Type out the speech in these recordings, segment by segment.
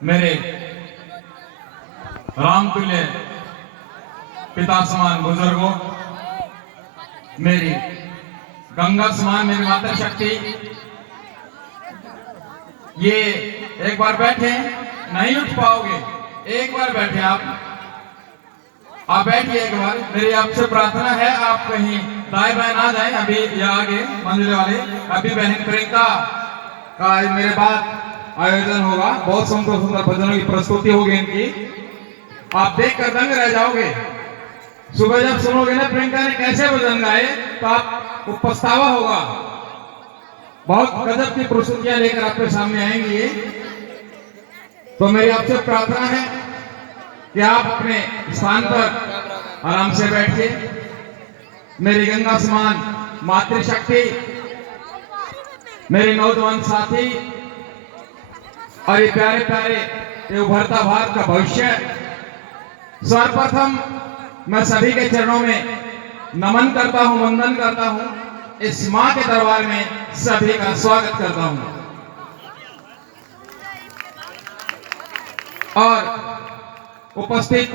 मेरे रामतुल्य पिता समान बुजुर्गों, मेरी गंगा समान मेरी माता शक्ति, ये एक बार बैठे, नहीं उठ पाओगे, एक बार बैठे आप बैठिए एक बार। मेरी आपसे प्रार्थना है, आप कहीं दाएं बाएं ना जाएं। अभी ये आगे मंदिर वाले अभी बहन प्रियंका का मेरे बाद आयोजन होगा, बहुत सुंदर सुंदर भजनों की प्रस्तुति होगी इनकी, आप देखकर दंग रह जाओगे। सुबह जब सुनोगे ना प्रियंका ने कैसे भजन गाए तो आपको पछतावा होगा। बहुत गजब की प्रस्तुतियां लेकर आपके सामने आएंगी ये। तो मेरी आपसे प्रार्थना है कि आप अपने स्थान पर आराम से बैठिए। मेरी गंगा समान मातृशक्ति, मेरे नौजवान साथी और ये प्यारे प्यारे ये उभरता भारत का भविष्य, सर्वप्रथम मैं सभी के चरणों में नमन करता हूं, वंदन करता हूं। इस मां के दरबार में सभी का स्वागत करता हूं। और उपस्थित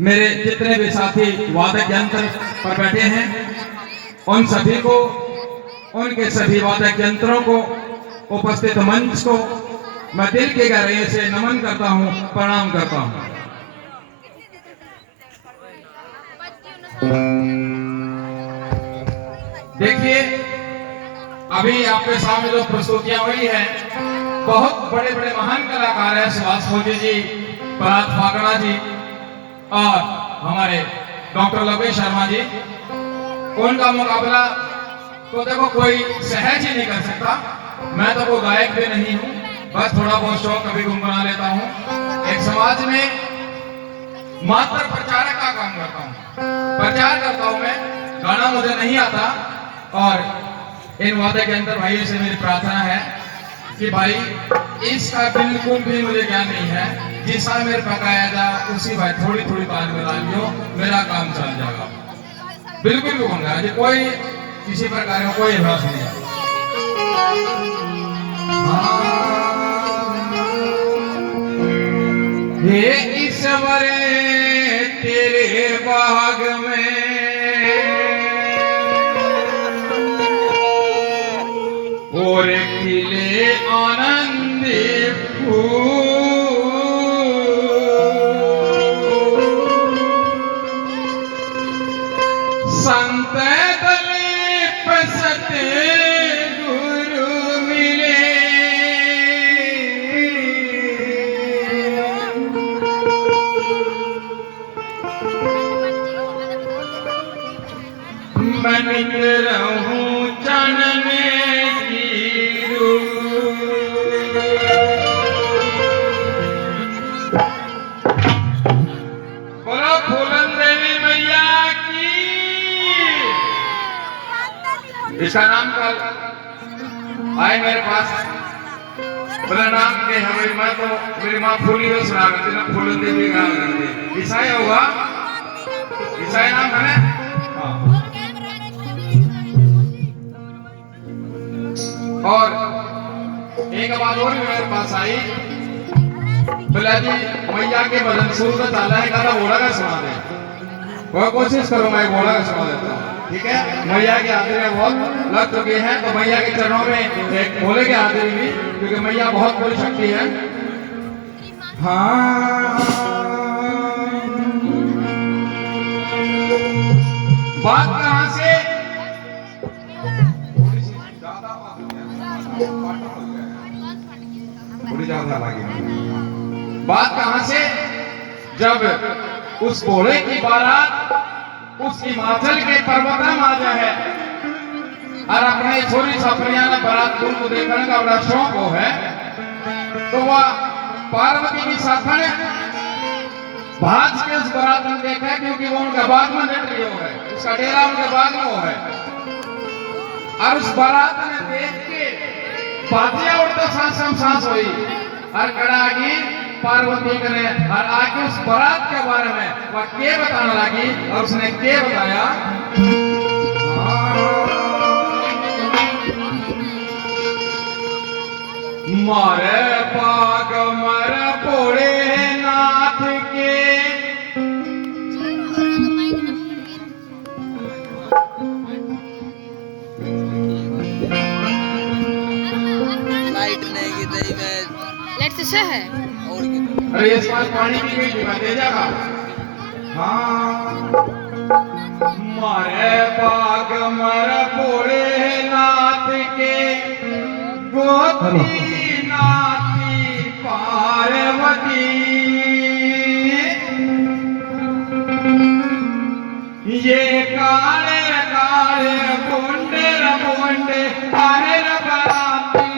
मेरे जितने भी साथी वादक यंत्र पर बैठे हैं, उन सभी को, उनके सभी वादक यंत्रों को, उपस्थित मंच को मैं दिल के गहराइयों से नमन करता हूं, प्रणाम करता हूं। देखिए, अभी आपके सामने जो प्रस्तुतियां हुई है, बहुत बड़े बड़े महान कलाकार हैं, सुभाष फौजी जी, पराग फागड़ा जी और हमारे डॉक्टर लवेश शर्मा जी। उनका मुकाबला तो देखो कोई सहज ही नहीं कर सकता। मैं तो वो गायक भी नहीं हूँ, बस थोड़ा बहुत शौक कभी गुनगुना लेता हूँ। एक समाज में मात्र प्रचारक का काम करता हूँ, प्रचार करता हूँ मैं, गाना मुझे नहीं आता। और इन वादक यंत्र भाइयों से मेरी प्रार्थना है कि भाई इसका बिल्कुल भी मुझे ज्ञान नहीं है, जिस साल मेरे पकाया जा उसी भाई थोड़ी थोड़ी ताल मिला लियो, मेरा काम चल जाएगा। बिल्कुल भी होगा जी, कोई किसी प्रकार का कोई अभ्यास नहीं है। हे ईश्वर तेरे बाग में और खिले आनंद फूल, संत दलीप सते गुरु मिले, मैं निकल रहूं चरण इसका नाम कल आए मेरे पास, बोला नाम के हमारी माँ तो मेरी माँ फूली हो सुना करती ना, फूलन देवी का करती ईसाई होगा, ईसाई नाम है ना। और एक बात और भी मेरे पास आई, बोला जी मैया के भजन शुरू का चाला है, कहा बोला का सुना दे। वह कोशिश करो, मैं बोला का सुना देता हूँ, ठीक है। मैया की हाजिरी में बहुत लग चुके हैं, तो मैया के चरणों में एक भोले की हाजिरी भी, क्योंकि मैया बहुत बड़ी शक्ति है। हाँ, बात कहां से, थोड़ी ज्यादा लगी बात कहां से, जब उस भोले की बारात उस हिमाचल के पर्वत में आ जाए और अपने छोरी सफरिया ने बारात को देखने का बड़ा शौक हो है, तो वह पार्वती की साथन भाज के उस बारात में देखा, क्योंकि वो उनके बाग में लेट रही हो है, उसका डेरा उनके बाग में हो है। और उस बारात ने देख के बातियां उड़ता सांस हुई और कड़ागी पार्वती करे और आके उस बारात के बारे में वह क्या बताने लगी, और उसने क्या बताया, मारे पाग मर लाइट से है। अरे ये साल पानी की कोई जगह दे जागा। हाँ मारे बाग मर बोले नाथ के गोती नाती पार्वती ये काले काले बोंडे बोंडे हरे बराती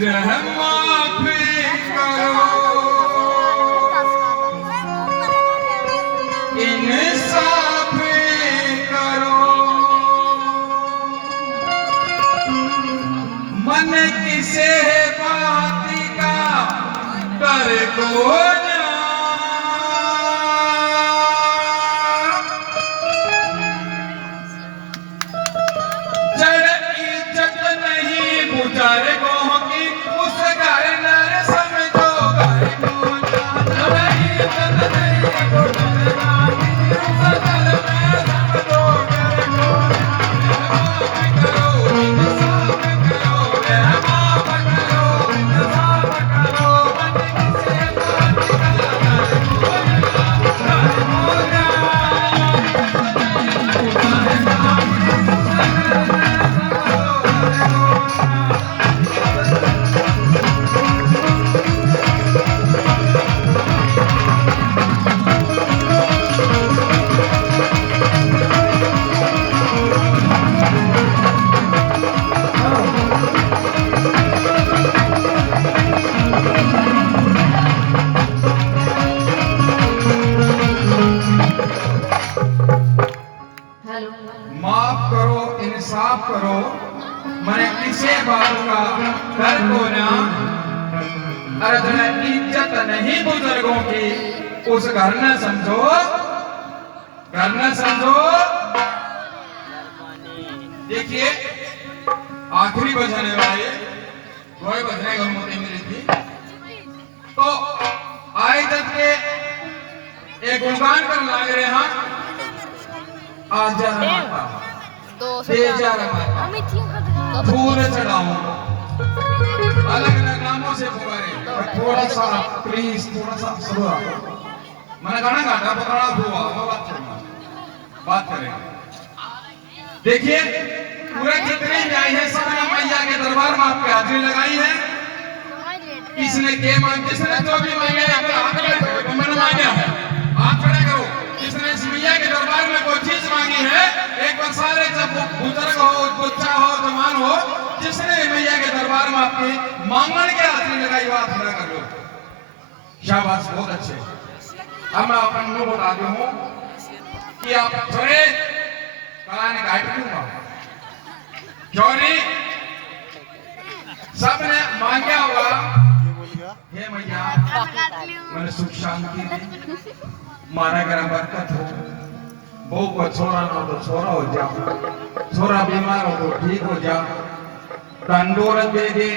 माफी करो, इंसाफ करो, मन किसे बात का कर को करो, मैंने किसे बात का कर को ना, अरे तुम्हें इज्जत नहीं बुजुर्गों की, उस घर न समझो, घर न समझो। देखिए आखिरी बजाने वाले वही बजने का मोती मिली थी, तो आए जब के एक गुणगान कर लाग रहे हैं, आज माता फूल चढ़ाऊं, अलग अलग नामों से पुकारे, थोड़ा सा प्लीज थोड़ा सा सुनो, मैंने गाना गाता पकड़ा हुआ, बात करेंगे। देखिए पूरे जितने भी आए हैं सबने मैया के दरबार में आपकी हाजिरी लगाई है। किसने के मांग, किसने जो भी मांगे मैंने मांगा है, आप खड़े करो। किसने इस मैया के दरबार में कोई चीज मांगी है, एक बार सारे जब बुजुर्ग हो, बच्चा हो, जवान हो, जिसने मैया के दरबार में आपकी मांगण के हाजिरी लगाई हो, आप खड़ा कर लो। शाबाश, बहुत अच्छे। अब मैं अपना मुंह बता दूं कि आप थोड़े कराने गाइड दूंगा, क्यों नहीं? सबने मांगा होगा, हे मैया मैंने सुख शांति दे, मारा गया बरकत हो, बहू को छोरा ना तो छोरा हो जा, छोरा बीमार हो तो ठीक हो जा, दंडोरत दे दे,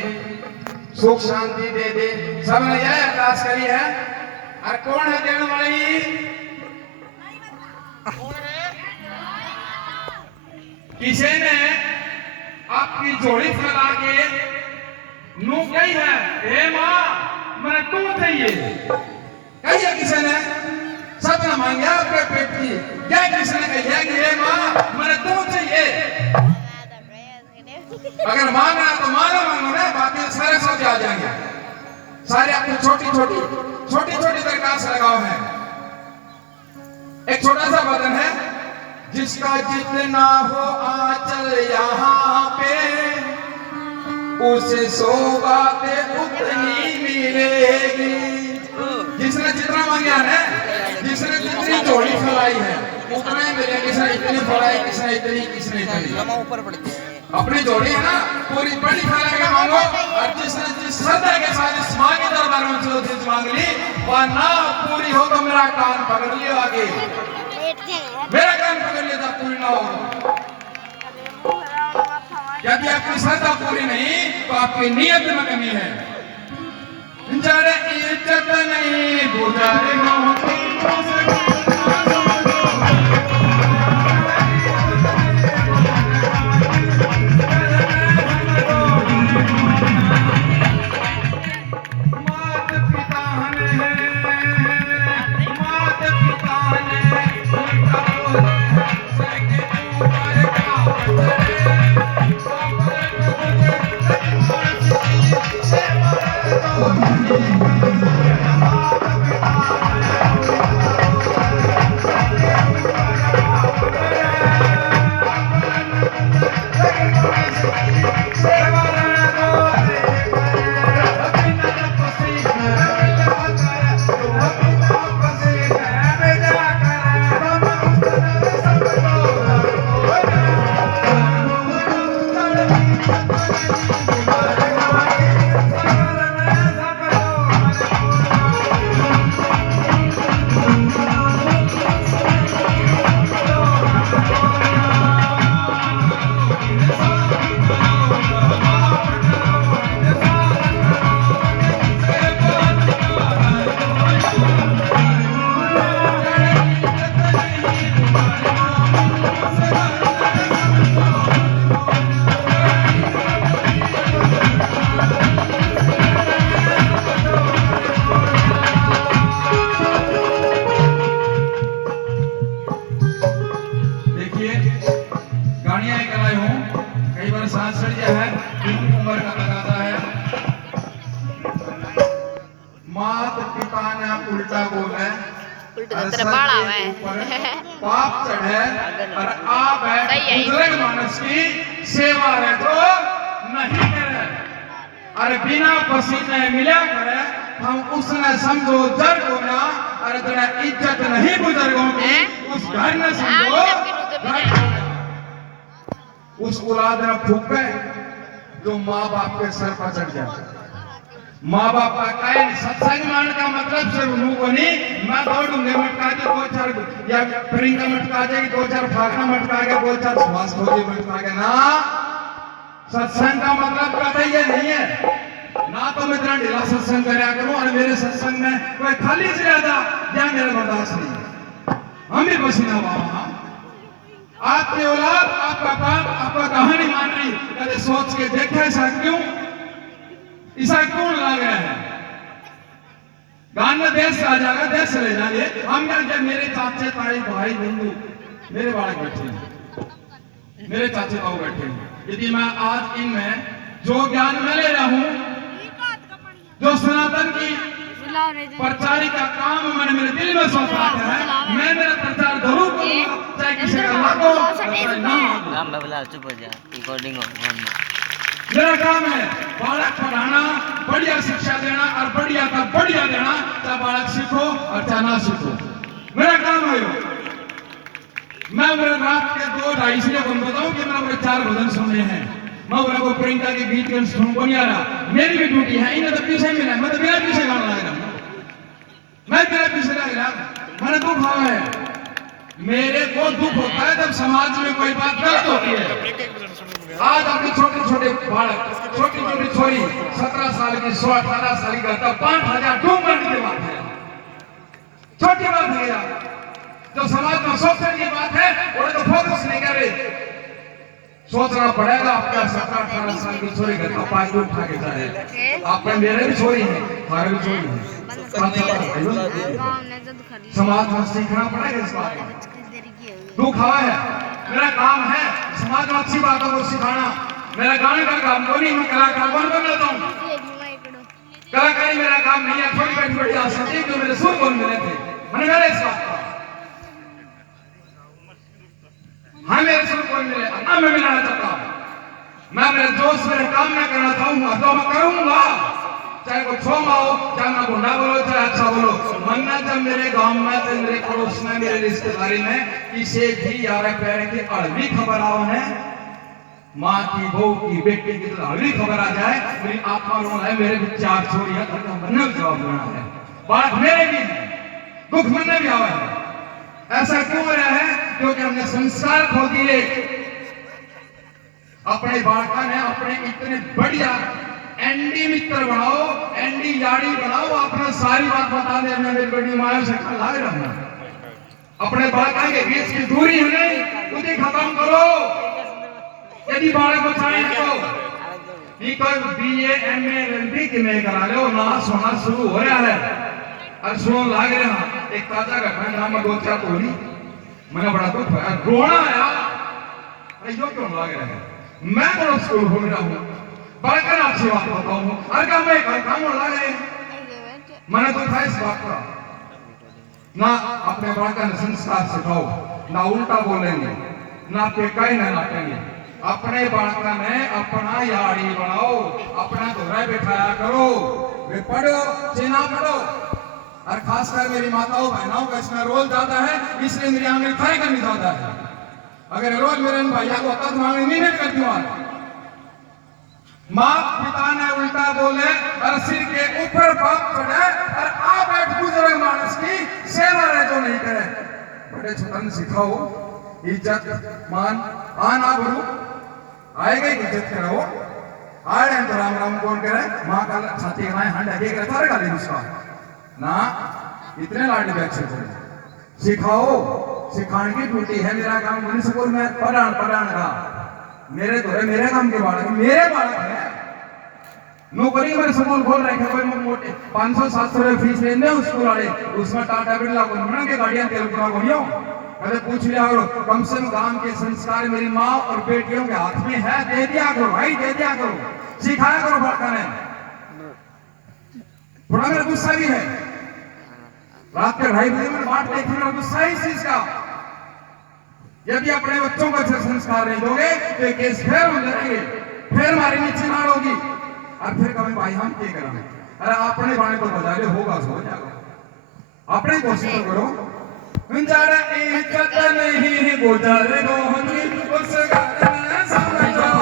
सुख शांति दे दे। सबने यह अरदास करी है। और कौन है देने वाली? किसी ने आपकी जोड़ी फैला के नू कही है, हे माँ मैंने तू चाहिए, कही है किसी ने, सबने मांगा आपके पेट की, क्या किसी ने कही है कि हे माँ मैंने तू चाहिए? अगर मांगना तो मानो मांगो ना, बाकी सारे सब आ जाएंगे। सारे आपकी छोटी छोटी दरखास्त लगाओ है। एक छोटा सा वचन है, जिसका जितना हो आंचल यहाँ पे, उसे सौगातें उतनी मिलेगी। जिसने जितना मांगा है, जिसने जितनी जोड़ी फैलाई है उतना ही मिलेगा। किसने इतनी फैलाई, किसने इतनी, किसने इतनी। ऊपर पड़ती है अपनी जोड़ी है ना, पूरी बड़ी फैला के मांगो। और जिसने जिस श्रद्धा के साथ इस माँ के दरबार में जो चीज मांग ली, वह ना पूरी हो तो मेरा कान पकड़ लियो आगे, मेरा कान पकड़ लिया तब पूरी ना हो। यदि आपकी श्रद्धा पूरी नहीं तो आपकी नियत में कमी है। जरे इज्जत नहीं गुजारे तेरे बाल आवे पाप चढ़े और आप है बुजुर्ग मानस की सेवा रे तो नहीं करे। अरे बिना पसीने मिला करे हम उसने समझो जर को ना। अरे तेरा इज्जत नहीं बुजुर्गों की उस घर ने समझो उस औलाद ने फूके जो माँ बाप के सर पर चढ़ जाए। माँ बाप का कायन सत्संग मान का मतलब सिर्फ मुंह को नहीं मैं दौड़ूंगे मटका के दो चार या प्रिंका मटका जाएगी दो चार फागना मटका के दो चार श्वास खोजी मटका के ना। सत्संग का मतलब कतई ये नहीं है ना तो मैं तेरा ढीला सत्संग कराया करूं और मेरे सत्संग में कोई खाली से ज्यादा या मेरे बर्दाश्त नहीं। हम भी पसीना बाबा आपकी औलाद आपका बाप आपका कहानी मान रही कभी सोच के देखे ऐसा क्यों लग रहा है। गान में देश आ जाएगा देश ले जाइए हम जब मेरे चाचे ताई भाई बंधु मेरे बालक बैठे हैं मेरे चाचे ताऊ बैठे हैं यदि मैं आज इनमें जो ज्ञान मैं ले रहा हूं जो सनातन की प्रचारी का काम मैंने मेरे दिल में सोचा है मैं मेरा प्रचार जरूर करूंगा चाहे किसी का लागो चाहे ना लागो। मेरा काम है बालक पढ़ाना बढ़िया शिक्षा देना और बढ़िया का बढ़िया देना चाहे बालक सीखो और चाहे ना सीखो मेरा काम है। मैं मेरे रात के 2-2:30 इसलिए बताऊं कि मैंने 4 भजन सुनने हैं। मैं वो प्रियंका के गीत के सुन को नहीं आ रहा मेरी भी ड्यूटी है इन्हें तो पीछे मिला मैं तो मेरा पीछे गाना लग रहा मैं तेरा पीछे लग रहा मैंने दुख हुआ है। मेरे को दुख होता है जब समाज में कोई बात गलत होती है। आज अपने छोटे छोटे बालक छोटी छोटी छोरी 17 साल की 16-18 साल की तब 5,000 डूब की बात है छोटी बात है यार जो समाज में सोचने की बात है वो तो फोकस नहीं कर रहे। सोचना पड़ेगा अपना 17-18 साल की छोरी घर का पाँच उठा के जाए आपने मेरे भी छोरी है हमारे भी छोरी है समाज में सीखना पड़ेगा इस बात का दुख हवा है। मेरा काम है समाज में अच्छी बातों को सिखाना मेरा गाने का काम को नहीं मैं कलाकार बन लेता हूँ कलाकारी मेरा काम नहीं है। थोड़ी बैठ बड़ी आशा थी जो मेरे सुर बोल मिले थे मैंने मेरे इस बात का हाँ मेरे सुर बोल मिले ना मैं मिलाना चाहता हूँ मैं मेरे जोश मेरे काम में करना चाहूंगा तो मैं करूंगा चाहे वो छोमा हो चाहे मैं गुंडा बोलो चाहे अच्छा बोलो। मन्ना जब मेरे गांव में मेरे पड़ोस में मेरे रिश्तेदारी में किसी भी यार पैर की अड़वी खबर आओ है माँ की बहू की बेटी की तो अड़वी खबर आ जाए मेरी आत्मा रोना है मेरे भी 4 छोरियां घर का बनने जवाब देना है बात मेरे भी है दुख मरने भी आवा है। ऐसा क्यों हो रहा है क्योंकि हमने संस्कार खो दिए अपने बालका ने अपने इतने बढ़िया एंडी मित्र बनाओ एंडी यारी बनाओ अपना सारी बात बता दे मैं मेरी बड़ी माया से लाग रहा अपने बालका के बीच की दूरी है नहीं उसे खत्म करो यदि बालक बचाने तो कोई बीए एमए एलबी की में करा लो ना सोना शुरू हो रहा है और सुनो लाग रहा एक ताजा घटना नाम में 2-4 टोली मैंने बड़ा दुख है रोना आया अरे यो क्यों लाग रहा है मैं बड़ा स्कूल घूम रहा हूँ बड़कर अच्छी बात बताऊं हर काम में हर काम लगे मैंने तो था इस बात का ना अपने बड़का ने संस्कार सिखाओ ना उल्टा बोलेंगे ना पेकाई ना नाटेंगे अपने बड़का ने अपना यारी बनाओ अपना दोहरा बैठाया करो वे पढ़ो चिना पढ़ो और खासकर मेरी माताओं बहनों का इसमें रोल ज्यादा है इसलिए मेरी आंगली खाई करनी ज्यादा है। अगर रोज मेरे भैया को तक मांगे नहीं करती हूँ माँ पिता ने उल्टा बोले और सिर के ऊपर बाप चढ़े और आप एक बुजुर्ग मानस की सेवा रहे जो नहीं करे बड़े छोटन सिखाओ इज्जत मान आना गुरु आएगा इज्जत करो आए तो राम राम कौन करे माँ का छाती का हंड आगे करे सारे गाली उसका ना इतने लाडली बैठे थे सिखाओ सिखाने की ड्यूटी है मेरा काम मुनि स्कूल में पढ़ान का मेरे तो मेरे काम के बालक मेरे बालक है नौकरी मेरे स्कूल खोल रहे कोई मोटे 500-700 फीस लेने स्कूल वाले उसमें टाटा बिरला को मना के गाड़ियां तेल पुरा गोलियों कभी पूछ लिया करो कम से कम गांव के संस्कार मेरी माँ और बेटियों के हाथ में है दे दिया करो भाई दे दिया करो सिखाया करो बालका ने थोड़ा मेरा गुस्सा भी है रात के 2:30 में बाट देखने में गुस्सा है इस चीज का। यदि अपने बच्चों को अच्छे संस्कार नहीं दोगे तो ये केस फिर हो जाएंगे, फिर हमारी नीचे मार होगी और फिर कभी भाई हम क्या करेंगे। अरे अपने बाणे तो बजा ले, होगा सो जाएगा, अपने कोशिश तो करो। जरा इज्जत नहीं गुजर रोहनी उस घर में समझो,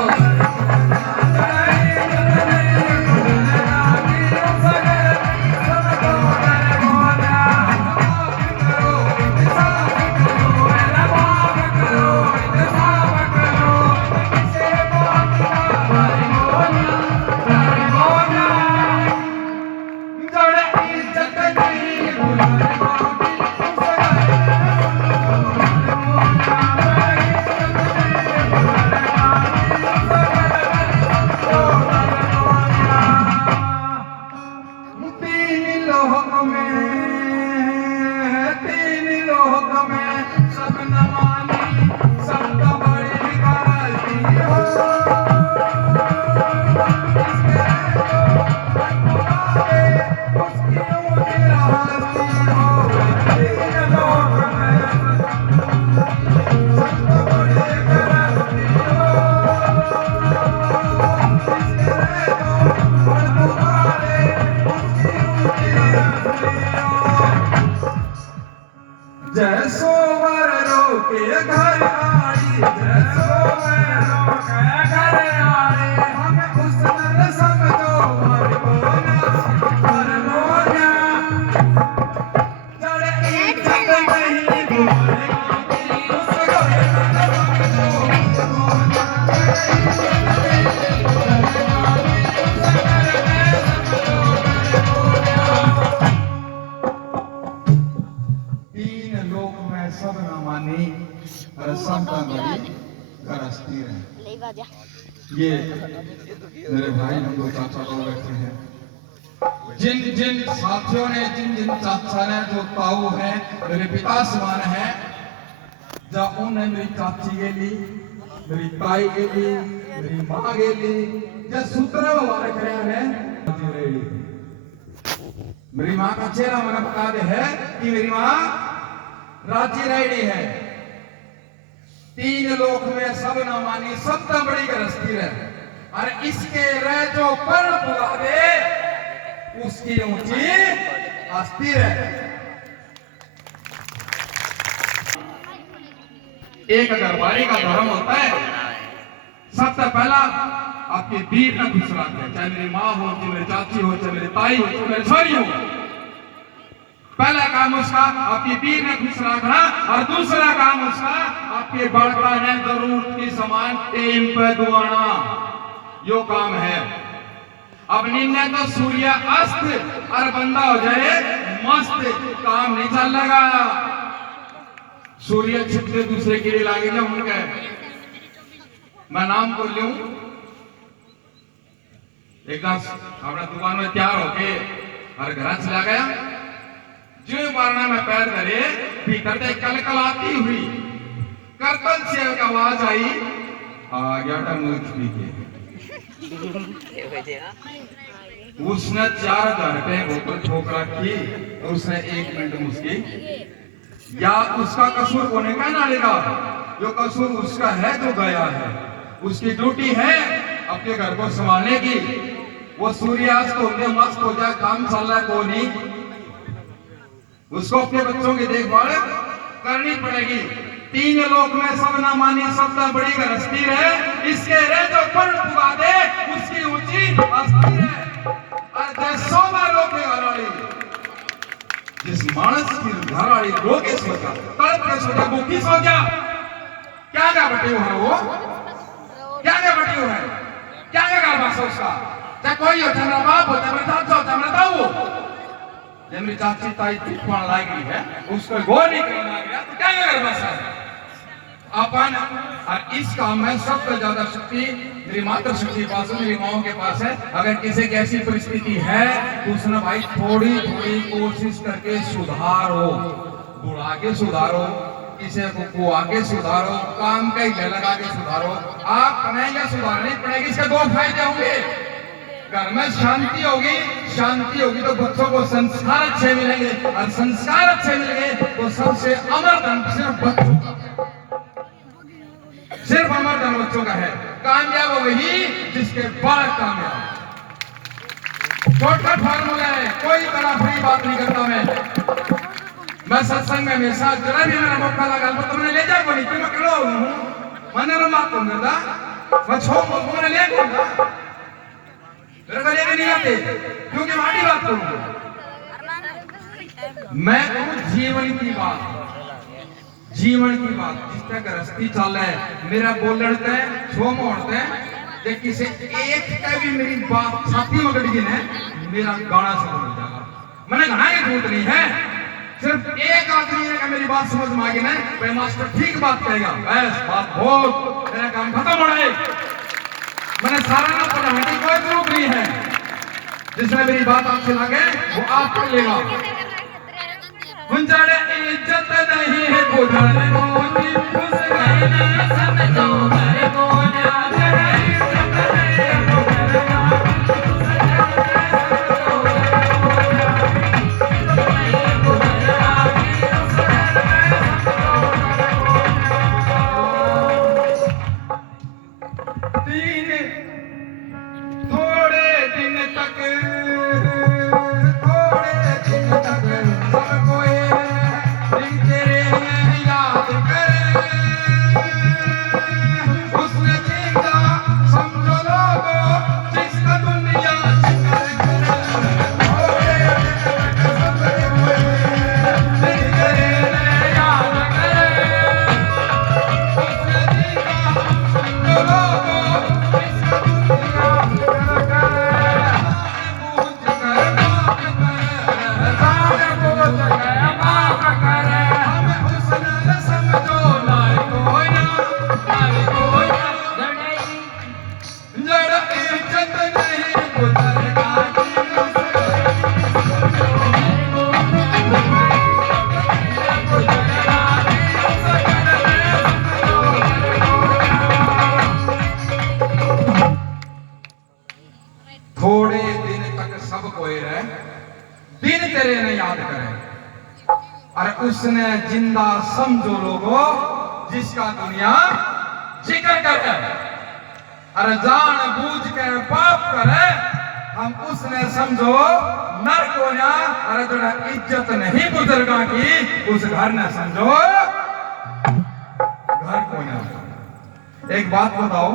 जैसो वरो के घर आई, जैसो वरो के घर आई, हमें उस नर समझो मर मोना जड़ इज्जत नहीं भूलेगी उस घर में समझो मोना। सब ना मानी रसम का बड़ी गरजती रहे। ये मेरे भाई हम दो चाचा लोग बैठे हैं, जिन जिन साथियों ने, जिन जिन चाचा ने, जो ताऊ है मेरे पिता समान है, जब उन्हें मेरी चाची के लिए, मेरी ताई के लिए, मेरी माँ के लिए जब सूत्र वाले खड़े हैं, मेरी माँ का चेहरा मैंने बता दे है कि मेरी माँ राजी रेडी है। 3 लोक में सब ना मानी सब तो बड़ी गरजती रहे, और इसके रह जो पर बुला दे उसकी ऊंची हस्ती रहे। एक घरवाली का धर्म होता है, सबसे पहला आपके वीर का खुशरात है, चाहे मेरी माँ हो, चाहे मेरी चाची हो, चाहे मेरी ताई हो, चाहे मेरी छोरी हो। पहला काम उसका आपके वीर ने खुश रखना, और दूसरा काम उसका आपके बड़का ने जरूरत की सामान टेम पे दुआना, यो काम है। अब निन्ने तो सूर्य अस्त और बंदा हो जाए मस्त, काम नहीं चलेगा। सूर्य छिपते दूसरे के लिए लागे जब उनका मैं नाम बोल लूं, एकदम अपना दुकान में तैयार होके और घर चला गया, जो मारना में पैर धरे भीतर से कलकलाती हुई करतल से एक आवाज आई, आ गया टर्मिनल के। उसने 4000 रुपए बोतल ठोक रखी और उसने 1 मिनट मुस्की। या उसका कसूर होने का ना लेगा, जो कसूर उसका है जो गया है, उसकी ड्यूटी है अपने घर को संभालने की। वो सूर्यास्त होते मस्त हो जाए, काम चल रहा है को नहीं, उसको अपने बच्चों की देखभाल करनी पड़ेगी। 3 लोक में सब ना मानी सब तो बड़ी गरजती रहे, इसके रह जो पर पुगा दे उसकी ऊंची हस्ती है। और जैसो वालों के घरवाली, जिस मानस की घरवाली रो के सो जा, तड़प के सो जा, भूखी सो जा, क्या क्या बटी है वो, क्या क्या बटी है, क्या क्या घर बसा उसका, चाहे कोई हो, चाहे मेरा बाप हो, चाहे मेरा चाचा हो, चाहे मेरा ताऊ हो, जब मेरी चाची ताई तूफान लागी है उसको गौर नहीं करना गया तो क्या कर बसा अपन। और इस काम में सबसे ज्यादा शक्ति मेरी मातृ शक्ति पास है, मेरी माओ के पास है। अगर किसी की ऐसी परिस्थिति है तो उसने भाई थोड़ी थोड़ी कोशिश करके सुधारो, बुढ़ा के सुधारो, किसी को आगे सुधारो, काम का ही लगा के सुधारो। आप पढ़ेंगे सुधारनी पड़ेगी, इसके 2 फायदे होंगे। घर में शांति होगी तो बच्चों को संस्कार अच्छे मिलेंगे, और संस्कार अच्छे मिलेंगे तो सबसे अमर धन सिर्फ बच्चों का, सिर्फ अमर धन बच्चों का है। कामयाब वही जिसके बाद कामयाब। शॉर्टकट फार्मूला है, कोई बड़ा बड़ी बात नहीं करता मैं सत्संग में हमेशा जरा भी मेरा मौका लगा तो तुमने ले जाए नहीं, तुम करो मैंने ना बात कौन करता, मैं छो तुमने ले कौन मेरे को लेके नहीं आते, क्योंकि माटी बात करूंगा मैं कहूँ जीवन की बात, जीवन की बात जिसका गृहस्थी चल रहा है, मेरा बोलते छो मोड़ते जे किसी एक का भी मेरी बात छाती में गड़ी है मेरा गाना समझ हो जाएगा। मैंने गाना की जरूरत नहीं है, सिर्फ एक आदमी ने मेरी बात समझ में आ गई ना, भाई मास्टर ठीक बात कहेगा, बस बात बहुत मेरा काम खत्म हो रहा है। मैंने सारा ना पढ़ाने की कोई जरूरत नहीं है, जिसने मेरी बात आपसे लगे वो आप कर लेगा। गुंजारे इज्जत नहीं है बुझाने को समझो मेरे को उसने जिंदा समझो लोगो जिसका दुनिया जिक्र करे, अरे जान बूझ के पाप करे हम उसने समझो नर को ना, अरे जरा इज्जत नहीं बुजुर्गा की उस घर ने समझो घर को ना। एक बात बताओ,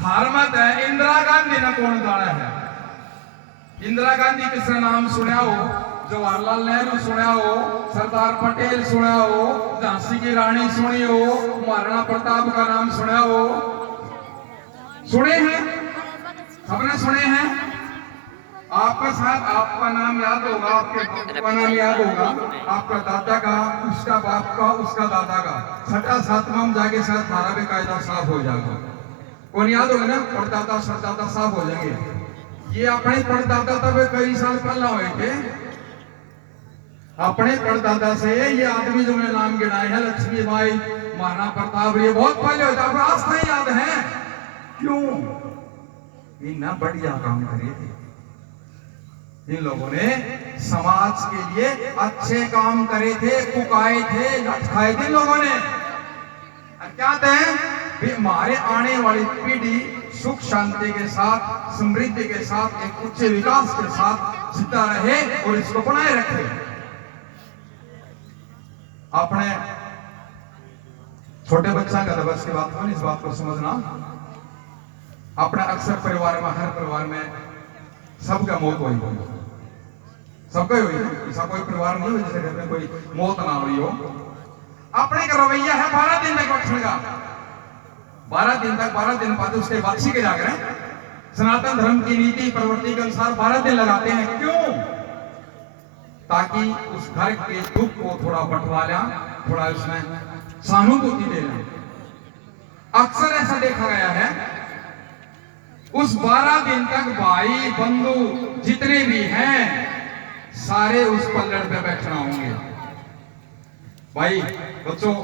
धार्मत है इंदिरा गांधी ने कौन जाना है? इंदिरा गांधी किसने नाम सुना हो? जवाहरलाल नेहरू सुना हो, सरदार पटेल सुना हो, झांसी की रानी सुनी हो, महाराणा प्रताप का नाम सुना हो, सुने हैं सबने सुने हैं। आपका साथ आपका नाम याद होगा, आपके बाप का नाम याद होगा, आपका दादा का, उसका बाप का, उसका दादा का, छठा सातवां में जाके साथ धारा भी कायदा साफ हो जाएगा। कौन याद होगा ना? परदादा सरदादा साफ हो जाएंगे। ये अपने परदादा तब कई साल पहला हुए थे, अपने परदादा से ये आदमी जो मैंने नाम गिनाए हैं, लक्ष्मी बाई, महाराणा प्रताप, ये बहुत पहले होता है, आज नहीं याद है क्यों? इतना बढ़िया काम करे थे इन लोगों ने, समाज के लिए अच्छे काम करे थे, पुकाए थे, लटकाए थे लोगों ने। क्या थे? हमारे आने वाली पीढ़ी सुख शांति के साथ, समृद्धि के साथ, एक उच्च विकास के साथ जिंदा रहे और इसको बनाए रखे। अपने छोटे बच्चा का बस की बात हो, इस बात को समझना। अपने अक्सर परिवार में, हर परिवार में सबका मौत हुई, सबका ही हुई, ऐसा कोई परिवार नहीं हो जिसके घर में कोई मौत ना हुई हो। अपने का रवैया है 12 दिन तक बख्शने का, 12 दिन तक, 12 दिन बाद उसके वापसी के जाकर सनातन धर्म की नीति प्रवृत्ति के अनुसार 12 दिन लगाते हैं। क्यों? ताकि उस घर के दुख को थोड़ा बंटवा लें, थोड़ा उसमें सहानुभूति दे लें। अक्सर ऐसा देखा गया है, उस 12 दिन तक भाई बंधु जितने भी हैं सारे उस पल्लड़ पे बैठना होंगे। भाई बच्चों,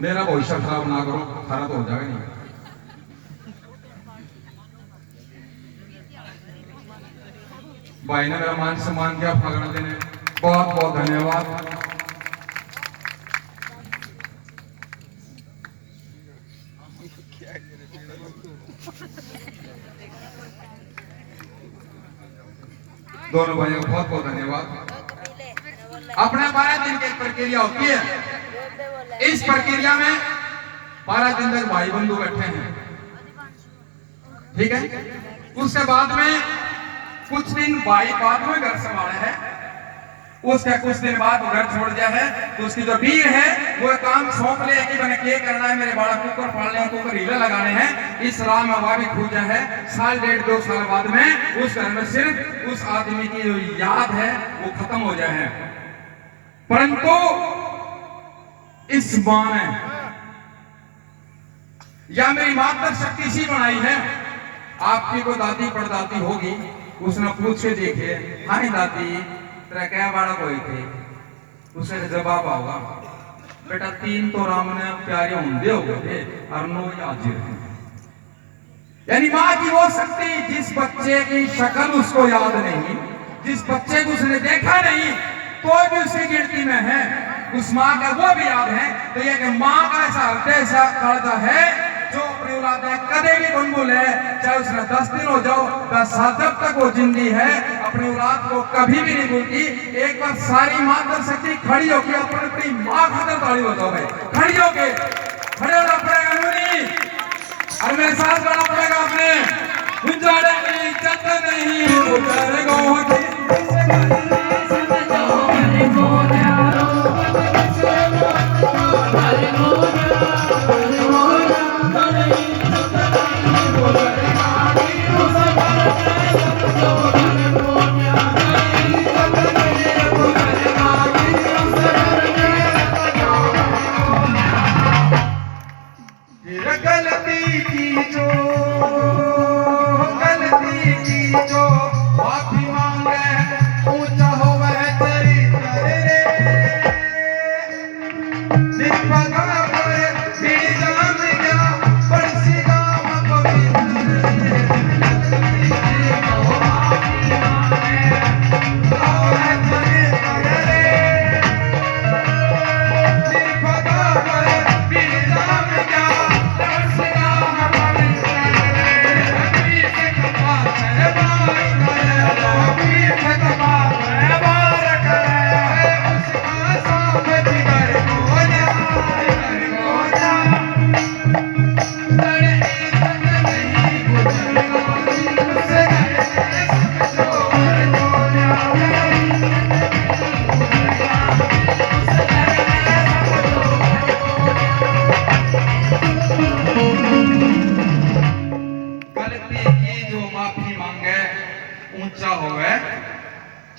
मेरा भविष्य खराब ना करो, खराब हो जाएगा नहीं। भाई ने मेरा मान सम्मान किया फागड़ा देने, बहुत बहुत धन्यवाद। दोनों भाइयों को बहुत बहुत धन्यवाद। अपने 12 दिन की प्रक्रिया होती है। इस प्रक्रिया में 12 दिन तक भाई बंधु बैठे हैं, ठीक है। उसके बाद में कुछ दिन भाई बाद में घर संभाले है, उसके कुछ दिन बाद घर छोड़ दिया है, तो उसकी जो बीर है वो काम सौंप ले कि मैंने क्या करना है, मेरे बाड़ा कुकर पालने हैं, कुकर हीले लगाने हैं। इस राह में वह भी खूजा है। साल 1.5-2 साल बाद में उस घर में सिर्फ उस आदमी की जो याद है वो खत्म हो जाए। परंतु इस मां ने या मेरी मातृ शक्ति सी बनाई है। आपकी को दादी परदादी होगी, उसने पूछ के देखे, हाँ दादी तेरा क्या बड़ा कोई थे, उसे जवाब होगा, बेटा 3 तो राम ने प्यारे होंगे हो गए और 9 हाजिर हैं। यानी माँ की वो शक्ति, जिस बच्चे की शक्ल उसको याद नहीं, जिस बच्चे को उसने देखा नहीं तो भी उसकी गिनती में है, उस माँ का वो भी याद है। तो ये कि माँ का ऐसा हृदय ऐसा काढ़ता है जो अपनी औलाद है कदे भी गुनगुल है, चाहे उसने 10 दिन हो जाओ 10 साल, जब तक वो जिंदी है अपनी औलाद को कभी भी नहीं भूलती। एक बार सारी मातृ शक्ति खड़ी होकर अपनी माँ खातर ताली बजाओ भाई, खड़ी होके खड़े होना पड़ेगा नहीं, और मेरे साथ गाना पड़ेगा आपने, गुंजारे की इज्जत नहीं गुजर गाँव की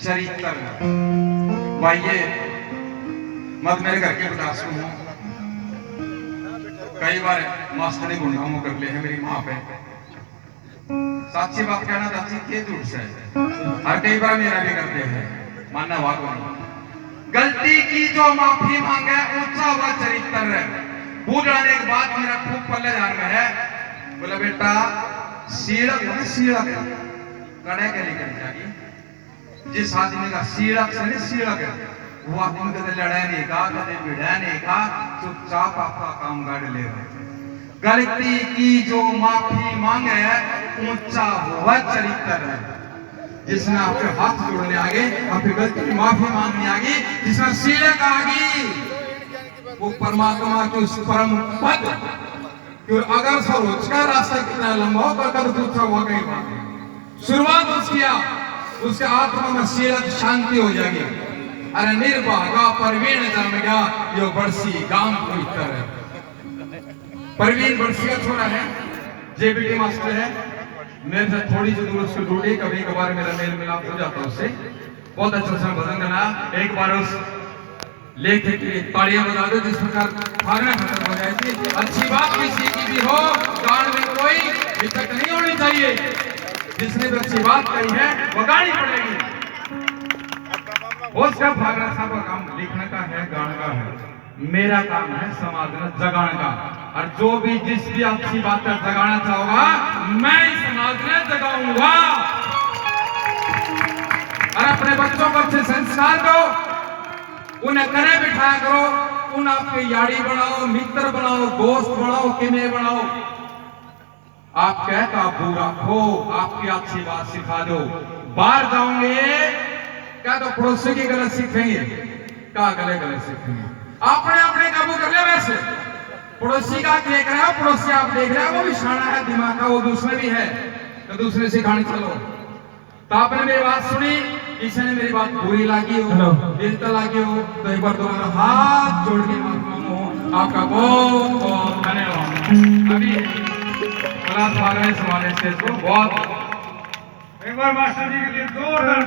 चरित्र। भाई ये मत मेरे घर के बता हूँ, कई बार मास्टर ने गुंडामो कर लिया है मेरी माँ पे, साची बात कहना चाहती के झूठ से, और कई बार मेरा भी करते हैं, मानना बात नहीं। गलती की जो माफी मांगे ऊंचा हुआ चरित्र है। भूल जाने के बाद मेरा खूब पल्ले जान में है, बोला बेटा सीढ़क है, सीढ़क कड़े के लेकर जाएगी, जिस आदमी का सीढ़क से नहीं सीढ़क है वो आदमी कदे लड़े नहीं का, कदे भिड़ा नहीं का, चुपचाप आपका काम कर ले। गलती की जो माफी मांगे ऊंचा हुआ चरित्र है। जिसने आपके हाथ जोड़ने आगे, आपकी गलती की माफी मांगने आगे, जिसने सीढ़क आगी, वो परमात्मा के उस परम पद, अगर सरोज का रास्ता कितना लंबा हो पर कद दूसरा हुआ कहीं शुरुआत उसके आत्मा में सीरत शांति हो जाएगी। अरे निर्भागा परवीन जन्मेगा यो बरसी गांव को इतर है। परवीन बरसी का छोरा है, जेबीटी मास्टर है, मेरे से थोड़ी सी दूर उसको ढूंढी, कभी कभार मेरा मेल मिलाप हो जाता उससे। बहुत अच्छा सा भजन गाना, एक बार उस लेखे के लिए ताड़ियां बजा दो जिस प्रकार भागना खत्म हो जाएगी। अच्छी बात किसी की भी हो, गान में कोई दिक्कत नहीं होनी चाहिए। जिसने भी अच्छी बात कही है वो गानी पड़ेगी। उसका भागना साहब का काम लिखने का है, गाने का है, मेरा काम है समाज में जगाने का। और जो भी जिस भी अच्छी बात का जगाना चाहोगा मैं समाज में जगाऊंगा। बच्चों को अच्छे संस्कार दो, उन्हें करे बिठाया करो, उन आपके यारी बनाओ, मित्र बनाओ, दोस्त बनाओ, किन्हें बनाओ। आप कहता बुरा हो, आपकी अच्छी बात सिखा दो। बाहर जाओगे क्या तो पड़ोसी की गलत सीखेंगे, क्या गले गलत सीखेंगे। आपने अपने काबू कर लिया। वैसे पड़ोसी का देख रहे हो, पड़ोसी आप देख रहे हो, वो भी शाना है, दिमाग का वो दूसरे भी है, तो दूसरे सिखाने चलो। तो आपने मेरी बात सुनी, किसी ने मेरी बात बुरी लगी हो, दिल तो लगी हो, तो एक बार दोबारा हाथ जोड़ के माफी मांगो। आपका बहुत बहुत धन्यवाद। अभी परात फागने संभाले स्टेज को बहुत एक बार मास्टर जी के लिए जोरदार